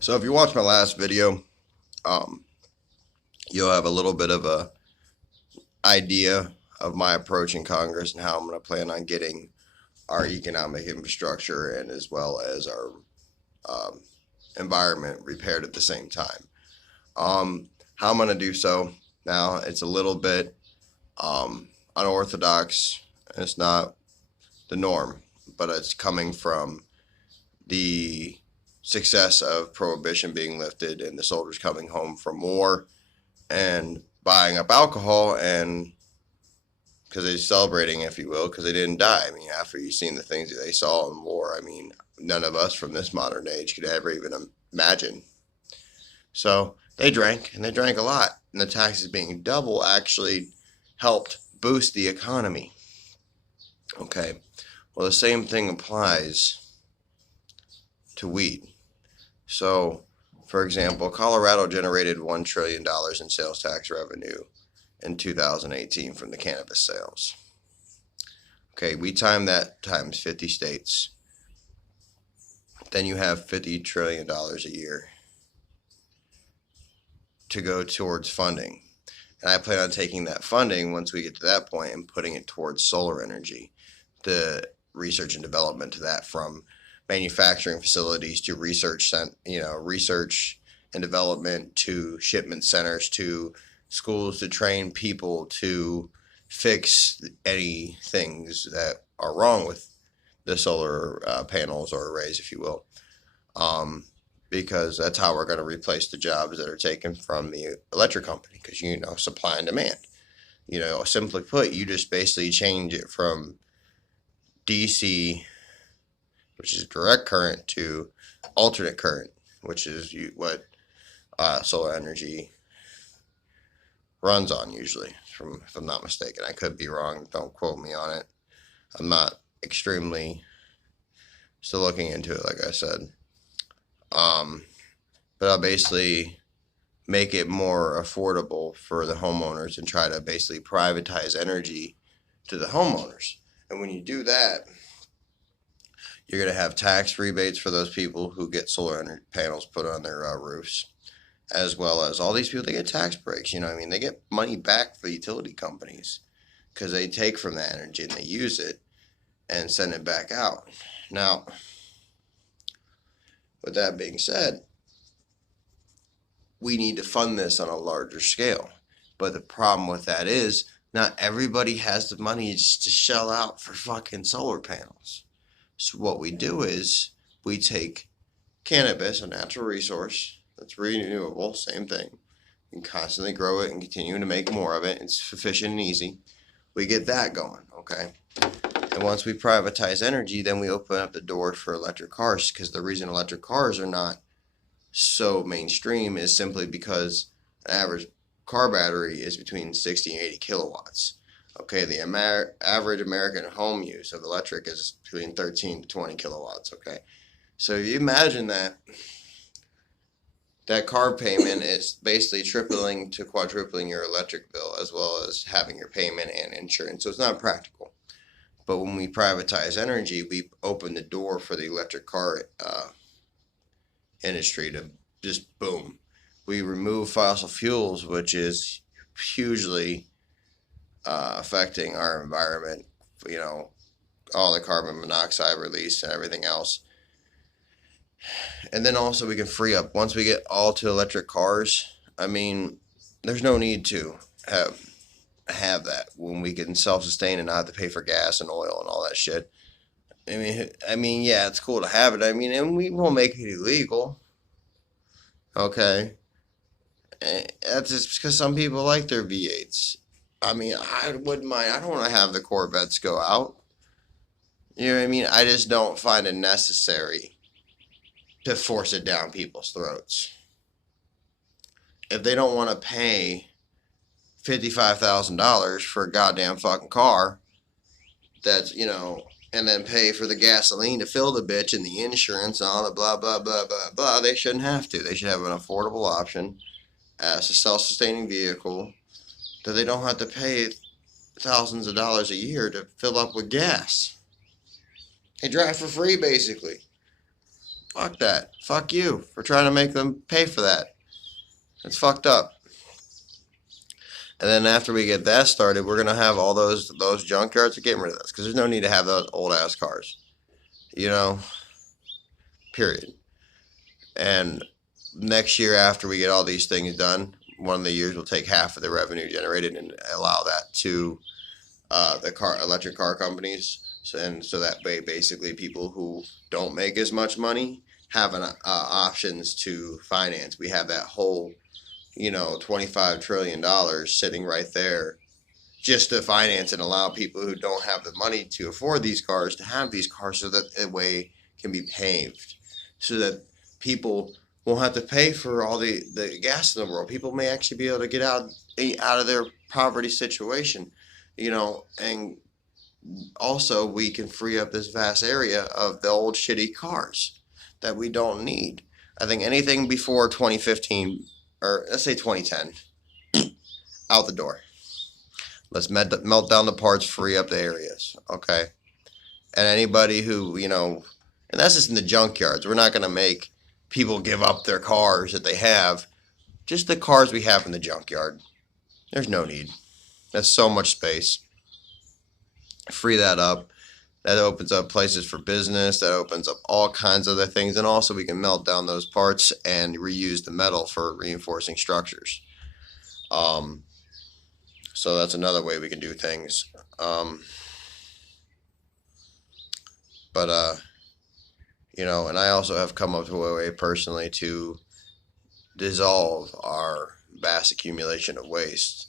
So if you watch my last video, um, you'll have a little bit of a idea of my approach in Congress and how I'm going to plan on getting our economic infrastructure and as well as our um, environment repaired at the same time. How I'm going to do so now, it's a little bit unorthodox. It's not the norm, but it's coming from the success of prohibition being lifted and the soldiers coming home from war and buying up alcohol and because they're celebrating, if you will, because they didn't die. I mean, after you've seen the things that they saw in war, I mean, none of us from this modern age could ever even imagine. So they drank, and they drank a lot, and the taxes being double actually helped boost the economy. Okay, well, the same thing applies to weed. So, for example, Colorado generated $1 trillion in sales tax revenue in 2018 from the cannabis sales. Okay, we time that times 50 states. Then you have $50 trillion a year to go towards funding. And I plan on taking that funding once we get to that point and putting it towards solar energy, the research and development to that, from manufacturing facilities to research and development to shipment centers to schools to train people to fix any things that are wrong with the solar panels or arrays, if you will. Because that's how we're going to replace the jobs that are taken from the electric company, because, supply and demand. Simply put, you just basically change it from DC, which is direct current, to alternate current, which is what solar energy runs on usually, if I'm not mistaken. I could be wrong. Don't quote me on it. I'm not extremely still looking into it, like I said. But I'll basically make it more affordable for the homeowners and try to basically privatize energy to the homeowners. And when you do that, you're going to have tax rebates for those people who get solar energy panels put on their roofs, as well as all these people, they get tax breaks. They get money back for the utility companies because they take from that energy and they use it and send it back out. Now, with that being said, we need to fund this on a larger scale. But the problem with that is not everybody has the money to shell out for fucking solar panels. So what we do is we take cannabis, a natural resource that's renewable, same thing. You can constantly grow it and continue to make more of it. It's efficient and easy. We get that going, okay? And once we privatize energy, then we open up the door for electric cars, because the reason electric cars are not so mainstream is simply because an average car battery is between 60 and 80 kilowatts. Okay, the average American home use of electric is between 13 to 20 kilowatts. Okay, so you imagine that car payment is basically tripling to quadrupling your electric bill, as well as having your payment and insurance. So it's not practical. But when we privatize energy, we open the door for the electric car industry to just boom. We remove fossil fuels, which is hugely affecting our environment. All the carbon monoxide release and everything else. And then also we can free up, once we get all to electric cars, there's no need to have that when we can self-sustain and not have to pay for gas and oil and all that shit. Yeah, it's cool to have it. And we won't make it illegal. Okay. That's just because some people like their V8s. I wouldn't mind. I don't want to have the Corvettes go out. You know what I mean? I just don't find it necessary to force it down people's throats. If they don't want to pay $55,000 for a goddamn fucking car, that's, and then pay for the gasoline to fill the bitch and the insurance and all the blah, blah, blah, blah, blah, they shouldn't have to. They should have an affordable option as a self-sustaining vehicle that they don't have to pay thousands of dollars a year to fill up with gas. They drive for free, basically. Fuck that. Fuck you for trying to make them pay for that. It's fucked up. And then after we get that started, we're gonna have all those junkyards are getting rid of those because there's no need to have those old ass cars. You know, period. And next year, after we get all these things done, one of the years we'll take half of the revenue generated and allow that to the electric car companies. So that way, basically, people who don't make as much money have options to finance. We have that whole, $25 trillion sitting right there just to finance and allow people who don't have the money to afford these cars to have these cars so that a way can be paved so that people won't have to pay for all the gas in the world. People may actually be able to get out of their poverty situation, and also we can free up this vast area of the old shitty cars that we don't need. I think anything before 2015 or let's say 2010 out the door. Let's melt down the parts, free up the areas, okay? And anybody who, and that's just in the junkyards. We're not going to make people give up their cars that they have. Just the cars we have in the junkyard. There's no need. That's so much space. Free that up. That opens up places for business. That opens up all kinds of other things. And also we can melt down those parts and reuse the metal for reinforcing structures. So that's another way we can do things. And I also have come up with a way personally to dissolve our vast accumulation of waste,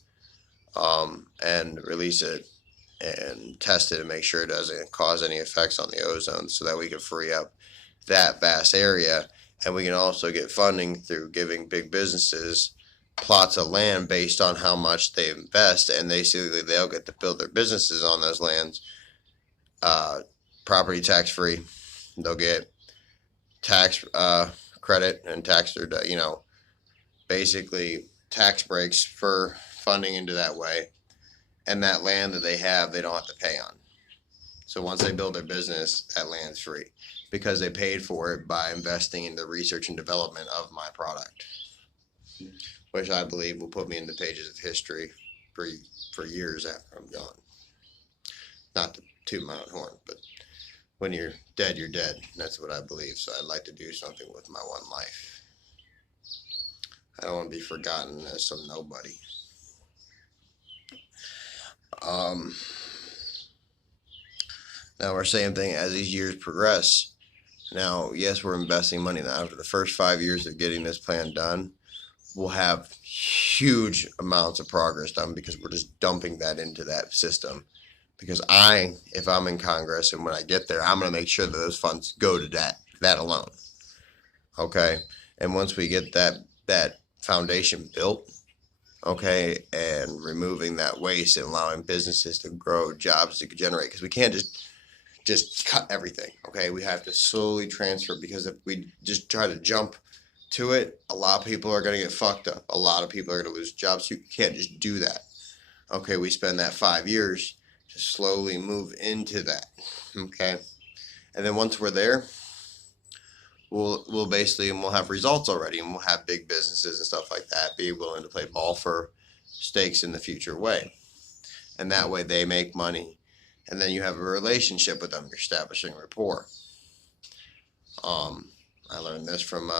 and release it and test it and make sure it doesn't cause any effects on the ozone so that we can free up that vast area. And we can also get funding through giving big businesses plots of land based on how much they invest, and they'll get to build their businesses on those lands, property tax free. They'll get tax credit and basically tax breaks for funding into that way, and that land that they have they don't have to pay on. So once they build their business, that land's free because they paid for it by investing in the research and development of my product, which I believe will put me in the pages of history for years after I'm gone. Not to toot my own horn, but when you're dead, you're dead. That's what I believe. So I'd like to do something with my one life. I don't want to be forgotten as some nobody. Now we're saying thing as these years progress. Now, yes, we're investing money. Now, after the first 5 years of getting this plan done, we'll have huge amounts of progress done because we're just dumping that into that system. Because if I'm in Congress and when I get there, I'm going to make sure that those funds go to that alone. Okay? And once we get that foundation built, okay, and removing that waste and allowing businesses to grow, jobs to generate, because we can't just cut everything, okay? We have to slowly transfer, because if we just try to jump to it, a lot of people are going to get fucked up. A lot of people are going to lose jobs. You can't just do that. Okay, we spend that 5 years to slowly move into that, okay? And then once we're there, we'll have results already, and we'll have big businesses and stuff like that be willing to play ball for stakes in the future way. And that way they make money, and then you have a relationship with them. You're establishing rapport. I learned this from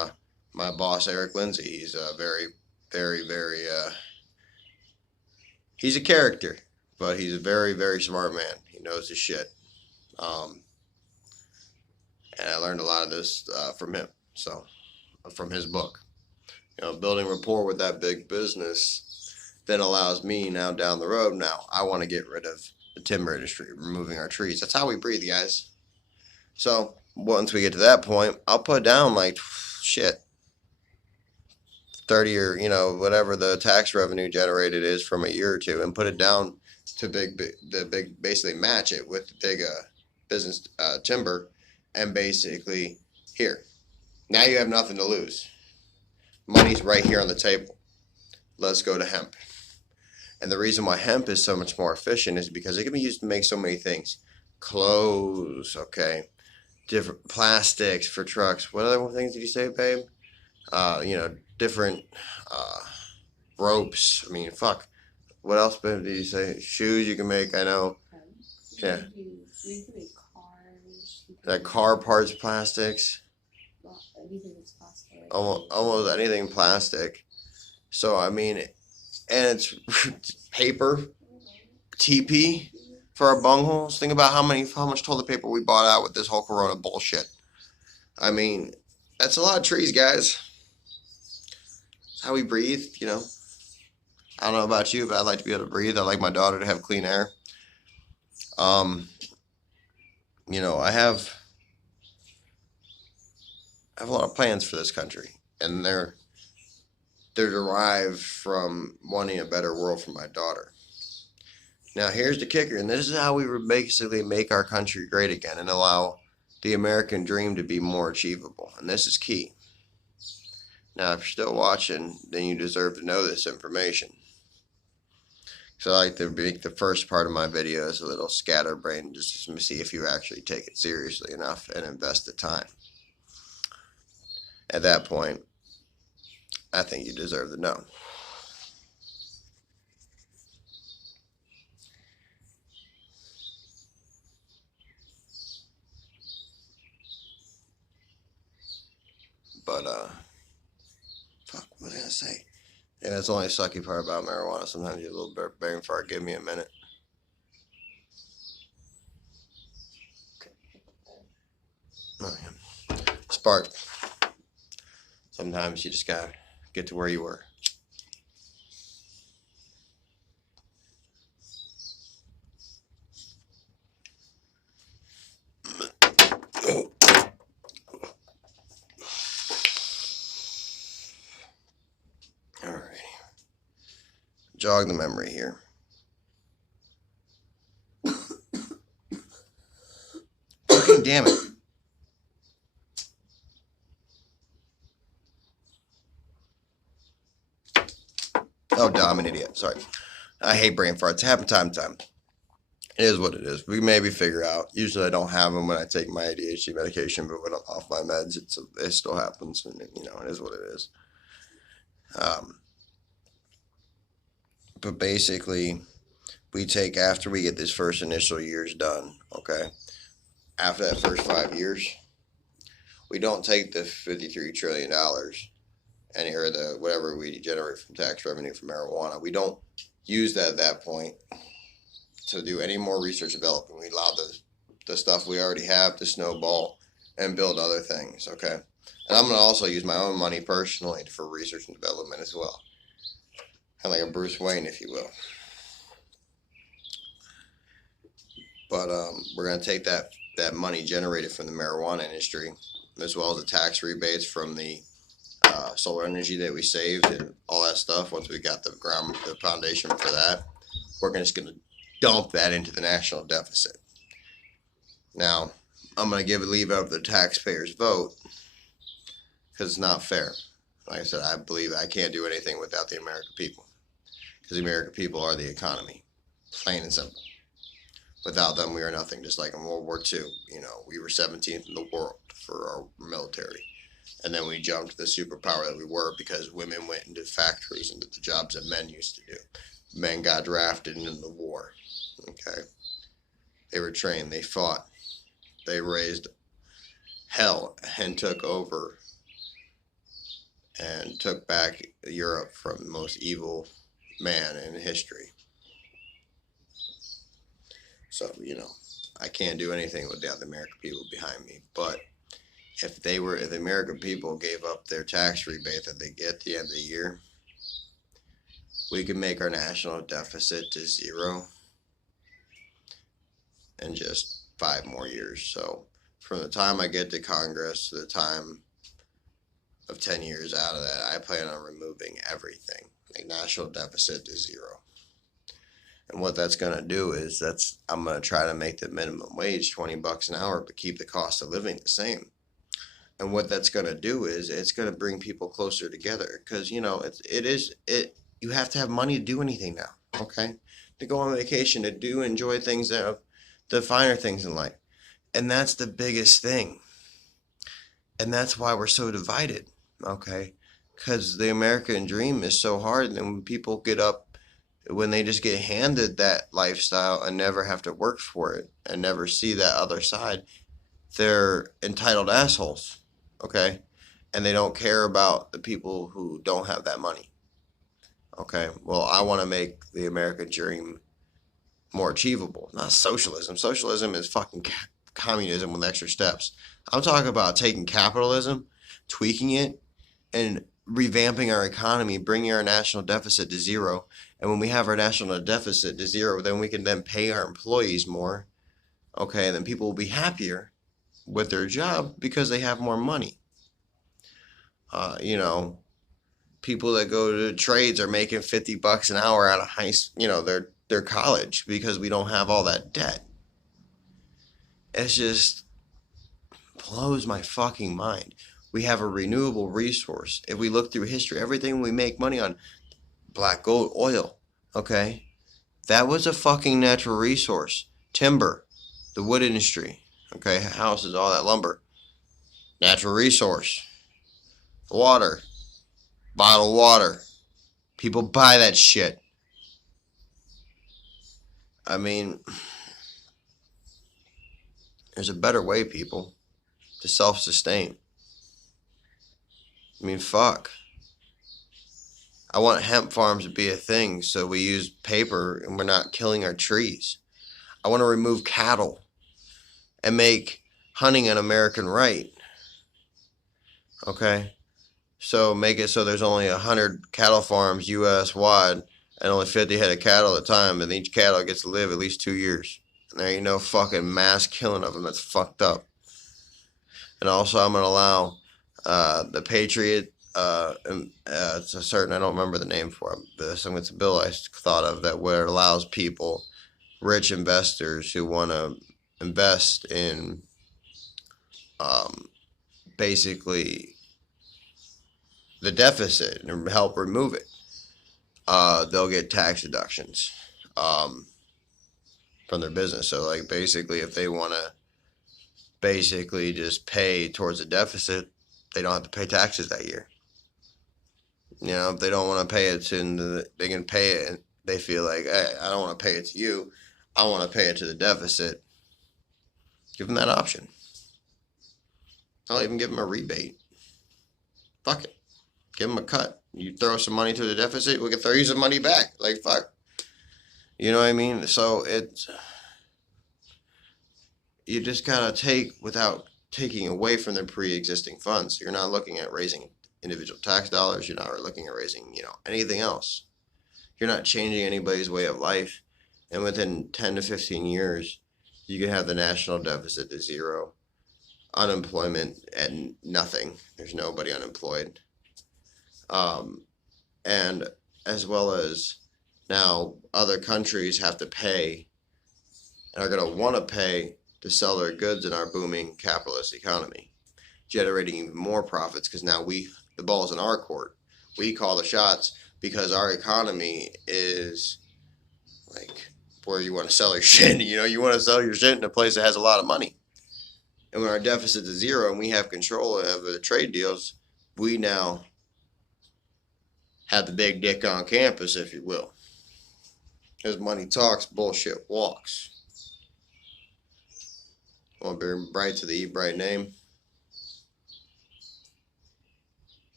my boss, Eric Lindsay. He's a very, very, very, he's a character, but he's a very, very smart man. He knows his shit. And I learned a lot of this from him, from his book. Building rapport with that big business then allows me now down the road, now I want to get rid of the timber industry, removing our trees. That's how we breathe, guys. So once we get to that point, I'll put down 30 or whatever the tax revenue generated is from a year or two, and put it down to basically match it with the big business timber, and basically here, now you have nothing to lose. Money's right here on the table. Let's go to hemp. And the reason why hemp is so much more efficient is because it can be used to make so many things. Clothes, okay, different plastics for trucks. What other things did you say, babe? Different ropes. I mean, fuck. What else, babe, did you say? Shoes you can make, I know. Yeah. You can make cars. Like car parts, plastics. Anything that's plastic. Almost anything plastic. So, I mean, and it's paper, TP for our bungholes. Think about how much toilet paper we bought out with this whole Corona bullshit. I mean, that's a lot of trees, guys. It's how we breathe, I don't know about you, but I like to be able to breathe. I like my daughter to have clean air. I have a lot of plans for this country, and they're derived from wanting a better world for my daughter. Now, here's the kicker, and this is how we would basically make our country great again and allow the American dream to be more achievable. And this is key. Now, if you're still watching, then you deserve to know this information. So I like to make the first part of my videos a little scatterbrained just to see if you actually take it seriously enough and invest the time. At that point, I think you deserve to know. But, fuck, what was I gonna say? Yeah, that's the only sucky part about marijuana. Sometimes you get a little bit brain fart. Give me a minute. Oh, yeah. Spark. Sometimes you just gotta get to where you were. Alright. Jog the memory here. Fucking damn it. Oh, duh, I'm an idiot. Sorry. I hate brain farts. It happens time to time. It is what it is. We maybe figure out. Usually I don't have them when I take my ADHD medication, but when I'm off my meds, it still happens. And, it is what it is. But basically, we take, after we get this first initial years done, okay? After that first 5 years, we don't take the $53 trillion or the whatever we generate from tax revenue from marijuana. We don't use that at that point to do any more research development. We allow the stuff we already have to snowball and build other things, okay? And I'm going to also use my own money personally for research and development as well. Kind of like a Bruce Wayne, if you will. But we're going to take that money generated from the marijuana industry, as well as the tax rebates from the solar energy that we saved and all that stuff. Once we got the foundation for that, we're just going to dump that into the national deficit. Now, I'm going to leave out the taxpayers' vote because it's not fair. Like I said, I believe I can't do anything without the American people, because the American people are the economy, plain and simple. Without them, we are nothing. Just like in World War II, we were 17th in the world for our military. And then we jumped to the superpower that we were because women went into factories and did the jobs that men used to do. Men got drafted into the war. Okay? They were trained. They fought. They raised hell and took over and took back Europe from the most evil man in history. So, I can't do anything without the American people behind me. But if the American people gave up their tax rebate that they get at the end of the year, we could make our national deficit to zero in just 5 more years. So from the time I get to Congress to the time of 10 years out of that, I plan on removing everything, make national deficit to zero. And what that's going to do is I'm going to try to make the minimum wage $20 an hour, but keep the cost of living the same. And what that's going to do is it's going to bring people closer together, because you have to have money to do anything now, okay? To go on vacation, to enjoy things, the finer things in life. And that's the biggest thing. And that's why we're so divided, okay? Because the American dream is so hard. And when people get up, when they just get handed that lifestyle and never have to work for it and never see that other side, they're entitled assholes, okay? And they don't care about the people who don't have that money, okay? Well, I want to make the American dream more achievable. Not socialism. Socialism is fucking communism with extra steps. I'm talking about taking capitalism, tweaking it, and revamping our economy, bringing our national deficit to zero. And when we have our national deficit to zero, then we can then pay our employees more. Okay, and then people will be happier with their job because they have more money. You know, people that go to trades are making $50 an hour out of their college because we don't have all that debt. It's just blows my fucking mind. We have a renewable resource. If we look through history, everything we make money on, black gold, oil, okay? That was a fucking natural resource. Timber, the wood industry, okay? Houses, all that lumber, natural resource. Water, bottled water. People buy that shit. I mean, there's a better way, people, to self-sustain. I mean, fuck. I want hemp farms to be a thing so we use paper and we're not killing our trees. I want to remove cattle and make hunting an American right. Okay? So make it so there's only 100 cattle farms U.S. wide and only 50 head of cattle at a time, and each cattle gets to live at least 2 years. And there ain't no fucking mass killing of them. That's fucked up. And also I'm going to allow the Patriot, it's a certain, I don't remember the name for it, but it's a bill I thought of that where it allows people, rich investors who want to invest in basically the deficit and help remove it. They'll get tax deductions from their business. So like basically if they want to basically just pay towards the deficit, they don't have to pay taxes that year. You know, if they don't want to pay it they can pay it and they feel like, hey, I don't want to pay it to you. I want to pay it to the deficit. Give them that option. I'll even give them a rebate. Fuck it. Give them a cut. You throw some money to the deficit, we can throw you some money back. Like, fuck. You know what I mean? So you just gotta take without taking away from their pre-existing funds. You're not looking at raising individual tax dollars. You're not looking at raising, anything else. You're not changing anybody's way of life. And within 10 to 15 years, you can have the national deficit to zero, unemployment at nothing. There's nobody unemployed. And as well as now other countries have to pay and are going to want to pay to sell their goods in our booming capitalist economy, generating even more profits because now the ball's in our court. We call the shots because our economy is like where you want to sell your shit. You want to sell your shit in a place that has a lot of money. And when our deficit is zero and we have control of the trade deals, we now have the big dick on campus, if you will. Because money talks, bullshit walks. Want to bring bright to the Eat Bright name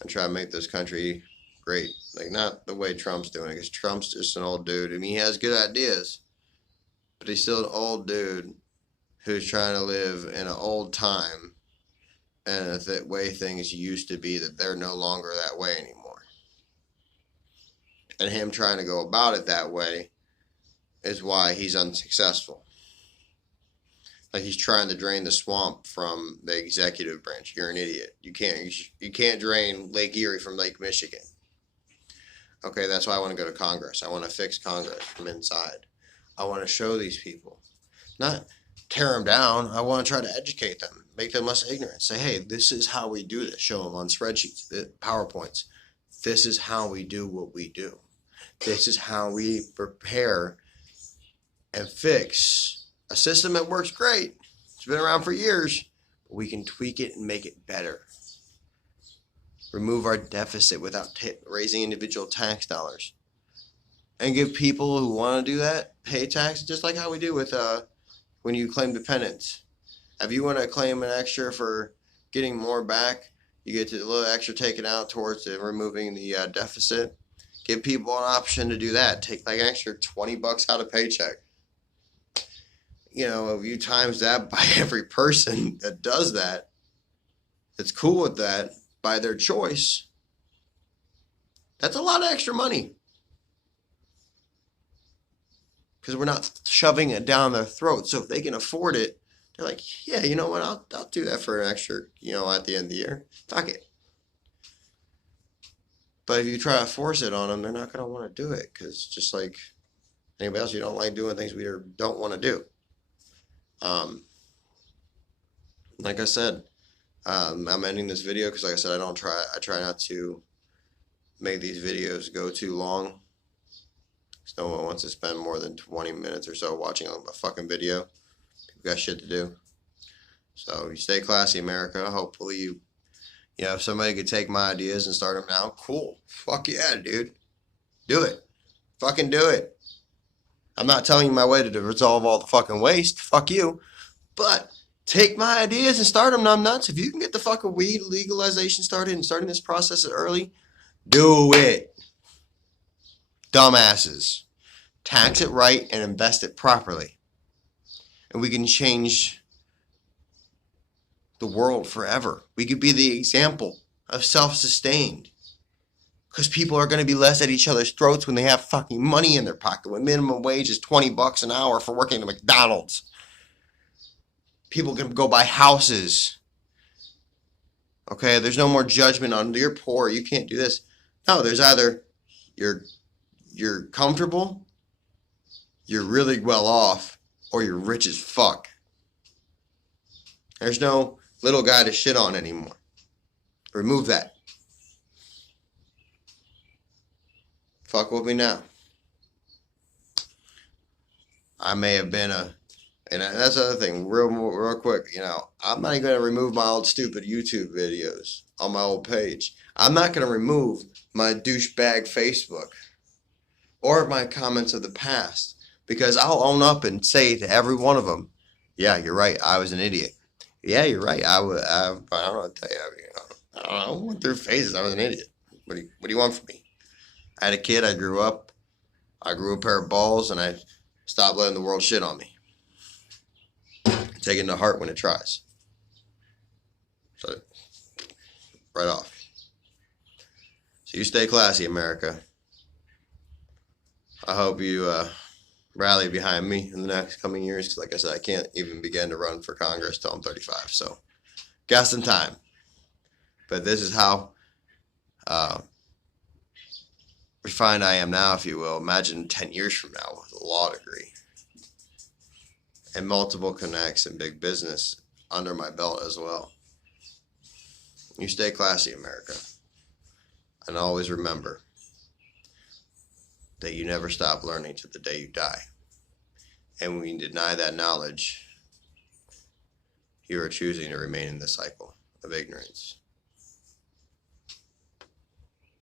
and try to make this country great. Like, not the way Trump's doing it, because Trump's just an old dude. I mean, he has good ideas, but he's still an old dude who's trying to live in an old time and the way things used to be, that they're no longer that way anymore. And him trying to go about it that way is why he's unsuccessful. Like, he's trying to drain the swamp from the executive branch. You're an idiot. You can't drain Lake Erie from Lake Michigan. Okay, that's why I want to go to Congress. I want to fix Congress from inside. I want to show these people, not tear them down. I want to try to educate them, make them less ignorant. Say, hey, this is how we do this. Show them on spreadsheets, PowerPoints. This is how we do what we do. This is how we prepare and fix a system that works great. It's It's been around for years. But we can tweak it and make it better. Remove our deficit without raising individual tax dollars. And give people who want to do that pay tax, just like how we do with when you claim dependents. If you want to claim an extra for getting more back, you get a little extra taken out towards removing the deficit. Give people an option to do that. Take like an extra $20 out of paycheck. If you times that by every person that does that, that's cool with that, by their choice, that's a lot of extra money. Because we're not shoving it down their throat. So if they can afford it, they're like, yeah, you know what? I'll do that for an extra, at the end of the year. Fuck it. But if you try to force it on them, they're not going to want to do it. Because just like anybody else, you don't like doing things we don't want to do. Like I said, I'm ending this video because, like I said, I try not to make these videos go too long. No one wants to spend more than 20 minutes or so watching a fucking video. People got shit to do. So you stay classy, America. Hopefully if somebody could take my ideas and start them now, cool. Fuck yeah, dude. Do it. Fucking do it. I'm not telling you my way to resolve all the fucking waste. Fuck you. But take my ideas and start them, numbnuts. If you can get the fucking weed legalization started and starting this process early, do it. Dumbasses. Tax it right and invest it properly. And we can change the world forever. We could be the example of self-sustained. Because people are going to be less at each other's throats when they have fucking money in their pocket. When minimum wage is $20 an hour for working at McDonald's. People can go buy houses. Okay, there's no more judgment on you're poor, you can't do this. No, there's either you're comfortable, you're really well off, or you're rich as fuck. There's no little guy to shit on anymore. Remove that. Fuck with me now. I may have been and that's the other thing, real quick, I'm not even going to remove my old stupid YouTube videos on my old page. I'm not going to remove my douchebag Facebook or my comments of the past. Because I'll own up and say to every one of them, yeah, you're right, I was an idiot. Yeah, you're right, I don't know what to tell you. I don't know, went through phases, I was an idiot. What do you want from me? I had a kid, I grew up, I grew a pair of balls, and I stopped letting the world shit on me. Take it to heart when it tries. So, right off. So you stay classy, America. I hope you rally behind me in the next coming years, because like I said, I can't even begin to run for Congress till I'm 35, so got some time. But this is how refined I am now, if you will. Imagine 10 years from now with a law degree and multiple connects and big business under my belt as well. You stay classy, America, and always remember that you never stop learning to the day you die. And when you deny that knowledge, you are choosing to remain in the cycle of ignorance.